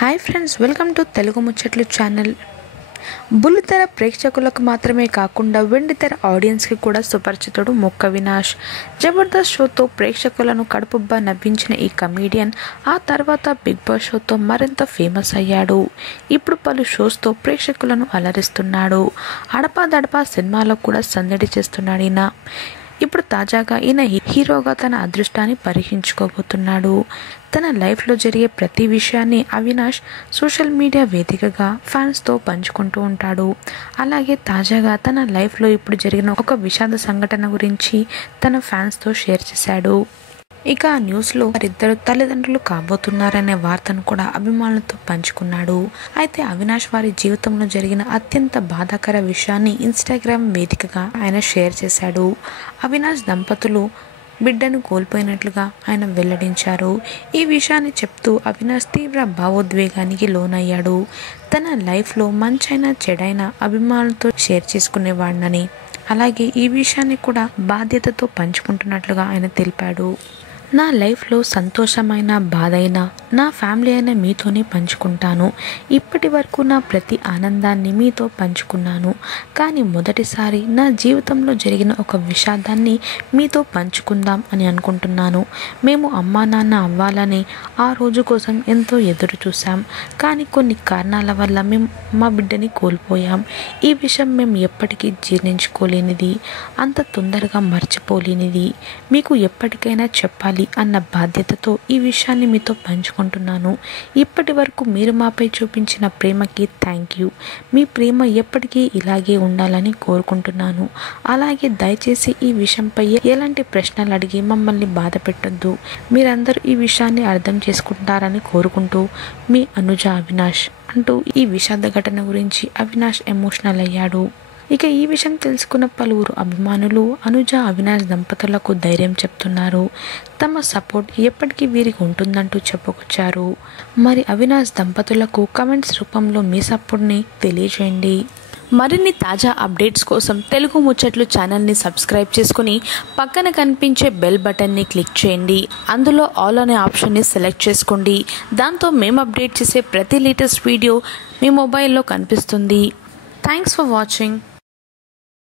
Hi friends, welcome to Telugu ముచ్చట్లు channel. బుల్లితెర ప్రేక్షకులకు మాత్రమే కాకుండా వెండితెర ఆడియన్స్కి కూడా సుపరిచితుడు మొక్క అవినాష్. జబర్దస్త్ షోతో ప్రేక్షకులను కడుపుబ్బా నవ్వించిన ఈ కమీడియన్ ఆ తర్వాత బిగ్ బాస్ షోతో మరింత ఫేమస్ అయ్యాడు. ఇప్పుడు పలు షోస్తో ప్రేక్షకులను అలరిస్తున్నాడు. అడపాదడపా సినిమాలో కూడా సందడి చేస్తున్నాడు ఈయన. ఇప్పుడు తాజాగా ఈయన హీరోగా తన అదృష్టాన్ని పరీక్షించుకోబోతున్నాడు. తన లైఫ్లో జరిగే ప్రతి విషయాన్ని అవినాష్ సోషల్ మీడియా వేదికగా ఫ్యాన్స్తో పంచుకుంటూ ఉంటాడు. అలాగే తాజాగా తన లైఫ్లో ఇప్పుడు జరిగిన ఒక విషాద సంఘటన గురించి తన ఫ్యాన్స్తో షేర్ చేశాడు. ఇక ఆ న్యూస్లో వారిద్దరు తల్లిదండ్రులు కాబోతున్నారనే వార్తను కూడా అభిమానులతో పంచుకున్నాడు. అయితే అవినాష్ వారి జీవితంలో జరిగిన అత్యంత బాధాకర విషయాన్ని ఇన్స్టాగ్రామ్ వేదికగా ఆయన షేర్ చేశాడు. అవినాష్ దంపతులు బిడ్డను కోల్పోయినట్లుగా ఆయన వెల్లడించారు. ఈ విషయాన్ని చెప్తూ అవినాష్ తీవ్ర భావోద్వేగానికి లోనయ్యాడు. తన లైఫ్లో మంచైనా చెడైనా అభిమానులతో షేర్ చేసుకునేవాడినని, అలాగే ఈ విషయాన్ని కూడా బాధ్యతతో పంచుకుంటున్నట్లుగా ఆయన తెలిపాడు. నా లైఫ్లో సంతోషమైన బాధ అయినా నా ఫ్యామిలీ అయినా మీతోనే పంచుకుంటాను. ఇప్పటి వరకు నా ప్రతి ఆనందాన్ని మీతో పంచుకున్నాను. కానీ మొదటిసారి నా జీవితంలో జరిగిన ఒక విషాదాన్ని మీతో పంచుకుందాం అని అనుకుంటున్నాను. మేము అమ్మా నాన్న అవ్వాలని ఆ రోజు కోసం ఎంతో ఎదురు చూసాం. కానీ కొన్ని కారణాల వల్ల మేము మా బిడ్డని కోల్పోయాం. ఈ విషయం మేము ఎప్పటికీ జీర్ణించుకోలేనిది, అంత తొందరగా మర్చిపోలేనిది. మీకు ఎప్పటికైనా చెప్పాలి అన్న బాధ్యతతో ఈ విషయాన్ని మీతో పంచుకుంటున్నాను. ఇప్పటి వరకు మీరు మాపై చూపించిన ప్రేమకి థ్యాంక్ యూ. మీ ప్రేమ ఎప్పటికీ ఇలాగే ఉండాలని కోరుకుంటున్నాను. అలాగే దయచేసి ఈ విషయంపై ఎలాంటి ప్రశ్నలు అడిగి మమ్మల్ని బాధ పెట్టొద్దు. మీరందరూ ఈ విషయాన్ని అర్థం చేసుకుంటారని కోరుకుంటూ మీ అనుజ అవినాష్ అంటూ ఈ విషాద ఘటన గురించి అవినాష్ ఎమోషనల్ అయ్యాడు. ఇక ఈ విషయం తెలుసుకున్న పలువురు అభిమానులు అనుజ అవినాష్ దంపతులకు ధైర్యం చెప్తున్నారు. తమ సపోర్ట్ ఎప్పటికీ వీరికి ఉంటుందంటూ చెప్పుకొచ్చారు. మరి అవినాష్ దంపతులకు కమెంట్స్ రూపంలో మీ సపోర్ట్ని తెలియజేయండి. మరిన్ని తాజా అప్డేట్స్ కోసం తెలుగు ముచ్చట్లు ఛానల్ని సబ్స్క్రైబ్ చేసుకుని పక్కన కనిపించే బెల్ బటన్ని క్లిక్ చేయండి. అందులో ఆల్ అనే ఆప్షన్ని సెలెక్ట్ చేసుకోండి. దాంతో మేము అప్డేట్ చేసే ప్రతి లేటెస్ట్ వీడియో మీ మొబైల్లో కనిపిస్తుంది. Thanks for watching.